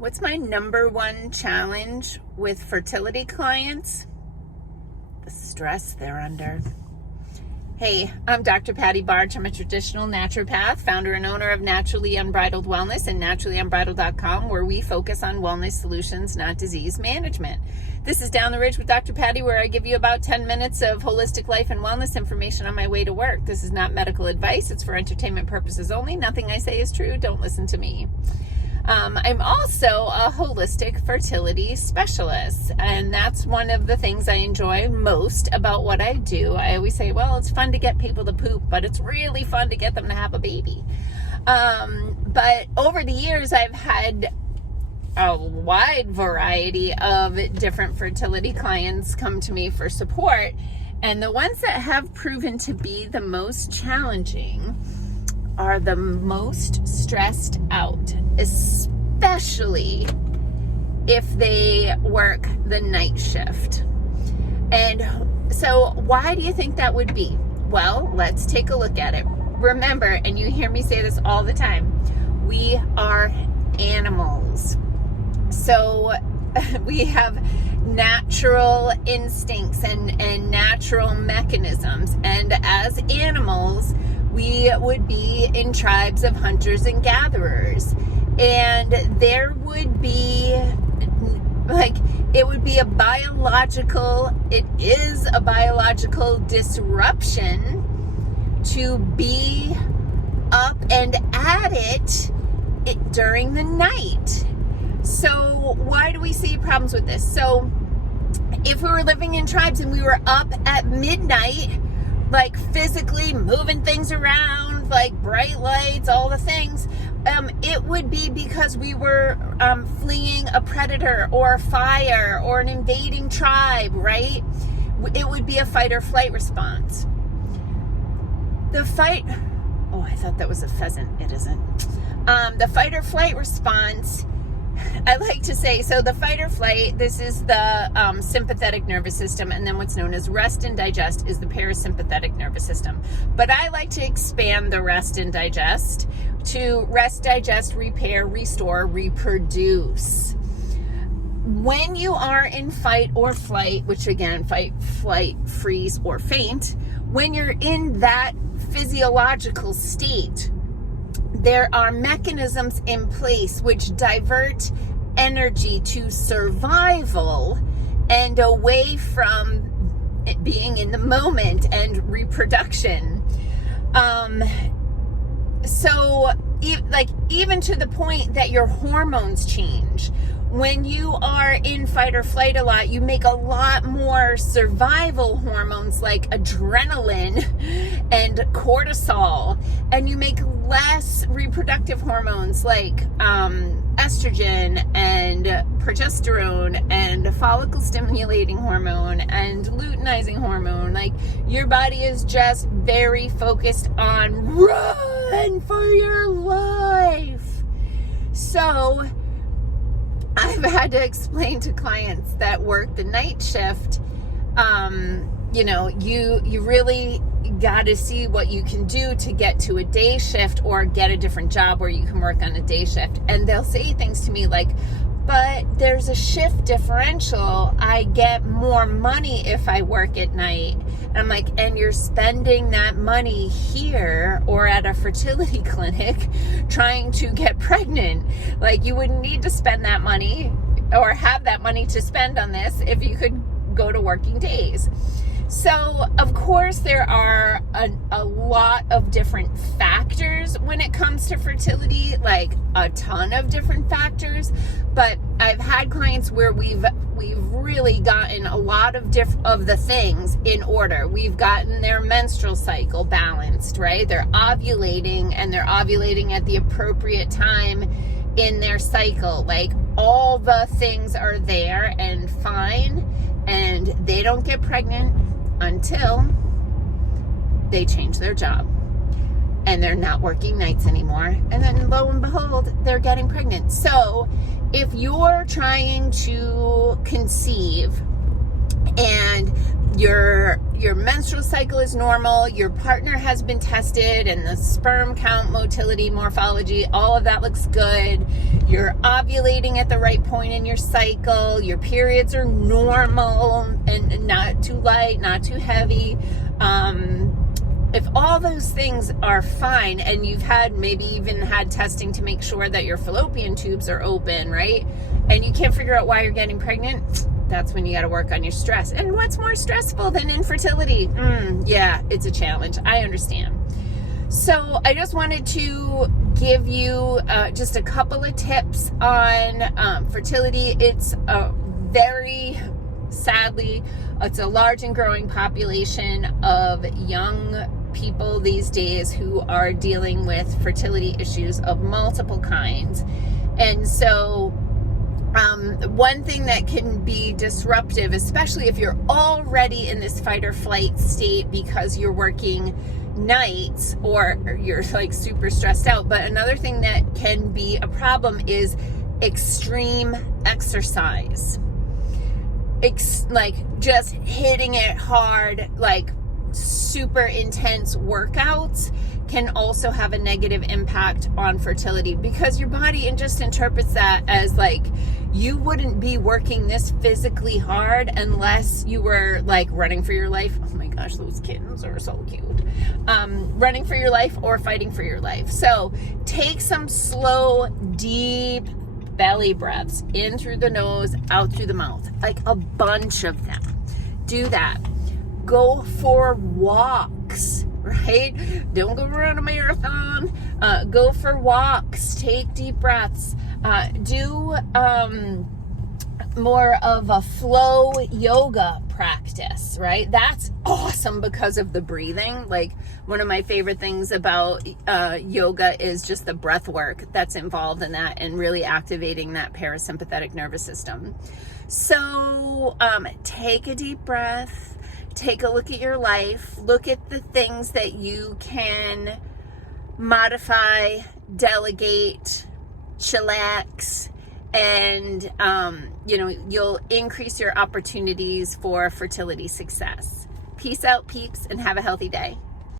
What's my number one challenge with fertility clients? The stress they're under. Hey, I'm Dr. Patty Barch. I'm a traditional naturopath, founder and owner of Naturally Unbridled Wellness and naturallyunbridled.com, where we focus on wellness solutions, not disease management. This is Down the Ridge with Dr. Patty, where I give you about 10 minutes of holistic life and wellness information on my way to work. This is not medical advice. It's for entertainment purposes only. Nothing I say is true. Don't listen to me. I'm also a holistic fertility specialist, and that's one of the things I enjoy most about what I do. I always say, well, it's fun to get people to poop, but it's really fun to get them to have a baby. But over the years, I've had a wide variety of different fertility clients come to me for support, and the ones that have proven to be the most challenging are the most stressed out, especially if they work the night shift. And so why do you think that would be? Well, let's take a look at it. Remember, and you hear me say this all the time, we are animals. So we have natural instincts and natural mechanisms. And as animals, we would be in tribes of hunters and gatherers. And there would be, it is a biological disruption to be up and at it during the night. So why do we see problems with this? So if we were living in tribes and we were up at midnight, physically moving things around, bright lights, all the things, it would be because we were fleeing a predator or a fire or an invading tribe, right? It would be a fight or flight response. I thought that was a pheasant. It isn't. The fight or flight response, I like to say, so the fight or flight, this is the sympathetic nervous system, and then what's known as rest and digest is the parasympathetic nervous system. But I like to expand the rest and digest to rest, digest, repair, restore, reproduce. When you are in fight or flight, which again, fight, flight, freeze, or faint, when you're in that physiological state, there are mechanisms in place which divert energy to survival and away from it being in the moment and reproduction. So even to the point that your hormones change. When you are in fight or flight a lot, you make a lot more survival hormones like adrenaline and cortisol, and you make less reproductive hormones like estrogen and progesterone and follicle stimulating hormone and luteinizing hormone. Your body is just very focused on run for your life. So I've had to explain to clients that work the night shift, you really got to see what you can do to get to a day shift or get a different job where you can work on a day shift. And they'll say things to me like, but there's a shift differential. I get more money if I work at night. And I'm like, and you're spending that money here or at a fertility clinic trying to get pregnant. You wouldn't need to spend that money or have that money to spend on this if you could go to working days. So, of course, there are a lot of different factors when it comes to fertility, a ton of different factors. But I've had clients where we've really gotten a lot of the things in order. We've gotten their menstrual cycle balanced, right? They're ovulating, and they're ovulating at the appropriate time in their cycle. All the things are there and fine, and they don't get pregnant until they change their job and they're not working nights anymore. And then lo and behold, they're getting pregnant. So if you're trying to conceive and you're your menstrual cycle is normal, your partner has been tested, and the sperm count, motility, morphology, all of that looks good. You're ovulating at the right point in your cycle. Your periods are normal and not too light, not too heavy. If all those things are fine, and you've had maybe even had testing to make sure that your fallopian tubes are open, right? And you can't figure out why you're getting pregnant, that's when you got to work on your stress. And what's more stressful than infertility? Yeah, it's a challenge. I understand. So I just wanted to give you just a couple of tips on fertility. It's sadly, it's a large and growing population of young people these days who are dealing with fertility issues of multiple kinds. And so one thing that can be disruptive, especially if you're already in this fight or flight state because you're working nights or you're like super stressed out, but another thing that can be a problem is extreme exercise. Like just hitting it hard, like super intense workouts can also have a negative impact on fertility, because your body just interprets that as like you wouldn't be working this physically hard unless you were like running for your life. Oh my gosh, those kittens are so cute. Running for your life or fighting for your life. So take some slow, deep belly breaths in through the nose, out through the mouth, like a bunch of them. Do that. Go for walks, right? Don't go run a marathon. Go for walks. Take deep breaths. Do more of a flow yoga practice, right? That's awesome because of the breathing. Like one of my favorite things about yoga is just the breath work that's involved in that and really activating that parasympathetic nervous system. So take a deep breath. Take a look at your life. Look at the things that you can modify, delegate, chillax, and you'll increase your opportunities for fertility success. Peace out, peeps, and have a healthy day.